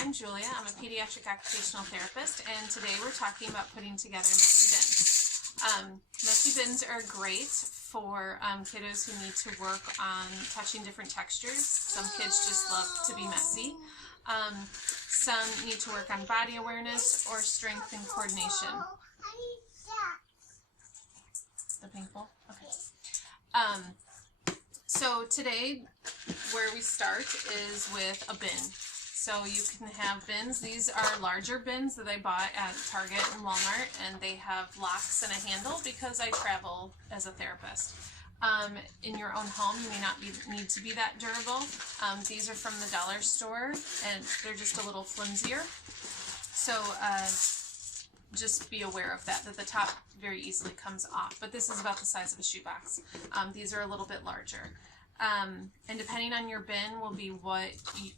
I'm Julia. I'm a pediatric occupational therapist, and today we're talking about putting together messy bins. Messy bins are great for kiddos who need to work on touching different textures. Some kids just love to be messy. Some need to work on body awareness or strength and coordination. The pink bowl? Okay. So today, where we start is with a bin. So you can have bins. These are larger bins that I bought at Target and Walmart, and they have locks and a handle because I travel as a therapist. In your own home, you may not need to be that durable. These are from the dollar store, and they're just a little flimsier. So just be aware of that the top very easily comes off. But this is about the size of a shoebox. These are a little bit larger. And depending on your bin will be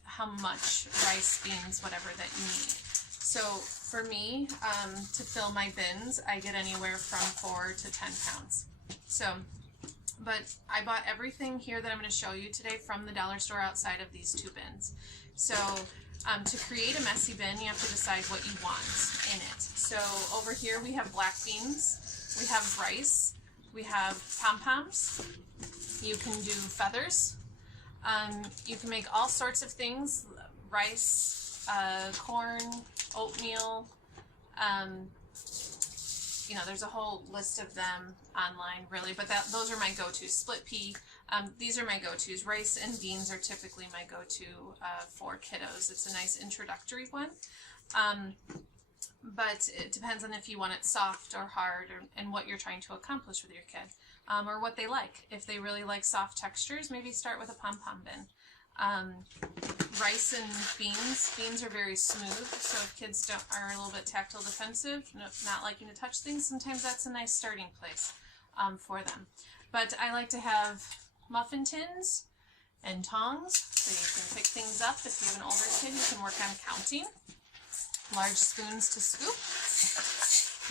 how much rice, beans, whatever that you need. So for me, to fill my bins, I get anywhere from 4 to 10 pounds. But I bought everything here that I'm going to show you today from the dollar store outside of these two bins. So to create a messy bin, you have to decide what you want in it. So over here we have black beans, we have rice, we have pom-poms. You can do feathers. You can make all sorts of things, rice, corn, oatmeal. You know, there's a whole list of them online, really, but those are my go-tos. Split pea, these are my go-tos. Rice and beans are typically my go-to for kiddos. It's a nice introductory one. But it depends on if you want it soft or hard and what you're trying to accomplish with your kid. Or what they like. If they really like soft textures, maybe start with a pom-pom bin. Rice and beans are very smooth, so if kids are a little bit tactile defensive, not liking to touch things, sometimes that's a nice starting place for them. But I like to have muffin tins and tongs, so you can pick things up. If you have an older kid, you can work on counting. Large spoons to scoop,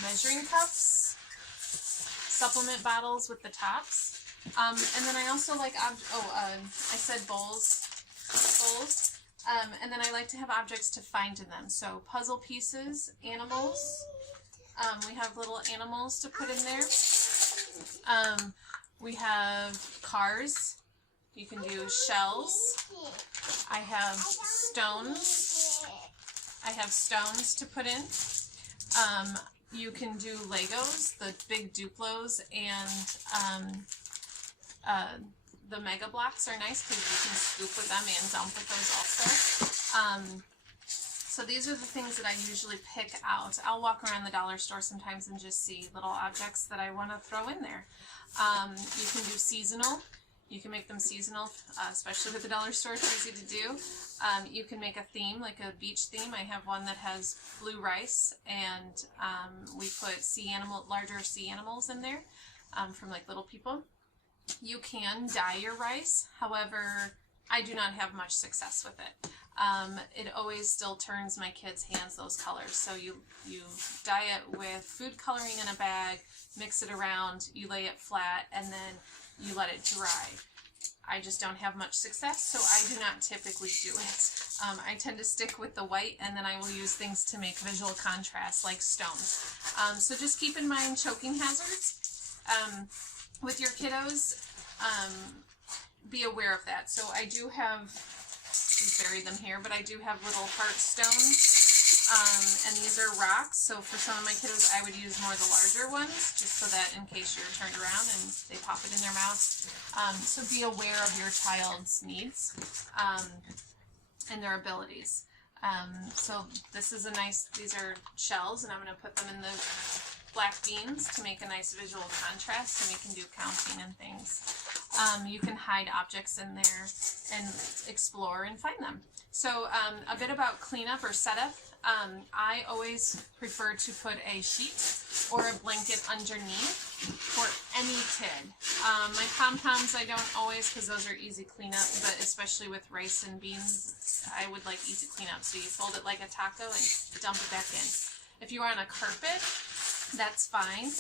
measuring cups, supplement bottles with the tops, and then I also like, I said bowls, and then I like to have objects to find in them, so puzzle pieces, animals, we have little animals to put in there, we have cars, you can do shells, I have stones to put in. You can do Legos, the big Duplos, and the Mega Blocks are nice because you can scoop with them and dump with those also. So these are the things that I usually pick out. I'll walk around the dollar store sometimes and just see little objects that I want to throw in there. You can do seasonal. You can make them seasonal, especially with the dollar store. It's easy to do. You can make a theme, like a beach theme. I have one that has blue rice, and we put larger sea animals in there from like little people. You can dye your rice. However, I do not have much success with it. It always still turns my kids' hands those colors. So you dye it with food coloring in a bag, mix it around, you lay it flat, and then you let it dry. I just don't have much success, so I do not typically do it. I tend to stick with the white, and then I will use things to make visual contrast, like stones. So just keep in mind choking hazards. With your kiddos, be aware of that. So I do have, we buried them here, but I do have little heart stones. And these are rocks, so for some of my kiddos I would use more of the larger ones, just so that in case you're turned around and they pop it in their mouth. So be aware of your child's needs and their abilities. So this is these are shells, and I'm going to put them in the black beans to make a nice visual contrast, and we can do counting and things. You can hide objects in there and explore and find them. So a bit about cleanup or setup. I always prefer to put a sheet or a blanket underneath for any kid. My pom-poms I don't always, because those are easy cleanup, but especially with rice and beans, I would like easy cleanup. So you fold it like a taco and dump it back in. If you are on a carpet, that's fine.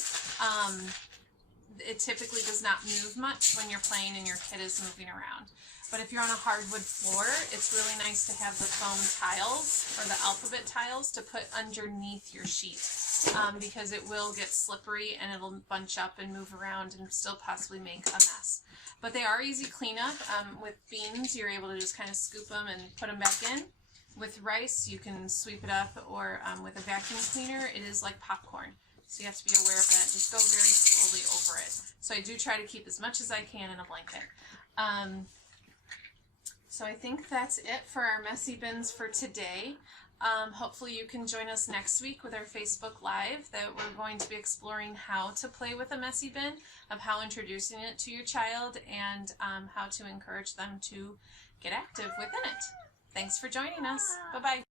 It typically does not move much when you're playing and your kid is moving around. But if you're on a hardwood floor, it's really nice to have the foam tiles or the alphabet tiles to put underneath your sheet, because it will get slippery and it'll bunch up and move around and still possibly make a mess. But they are easy cleanup. With beans, you're able to just kind of scoop them and put them back in. With rice, you can sweep it up, or with a vacuum cleaner, it is like popcorn. So you have to be aware of that. Just go very slowly over it. So I do try to keep as much as I can in a blanket. So I think that's it for our messy bins for today. Hopefully you can join us next week with our Facebook Live, that we're going to be exploring how to play with a messy bin, of how introducing it to your child, and how to encourage them to get active within it. Thanks for joining us. Bye-bye.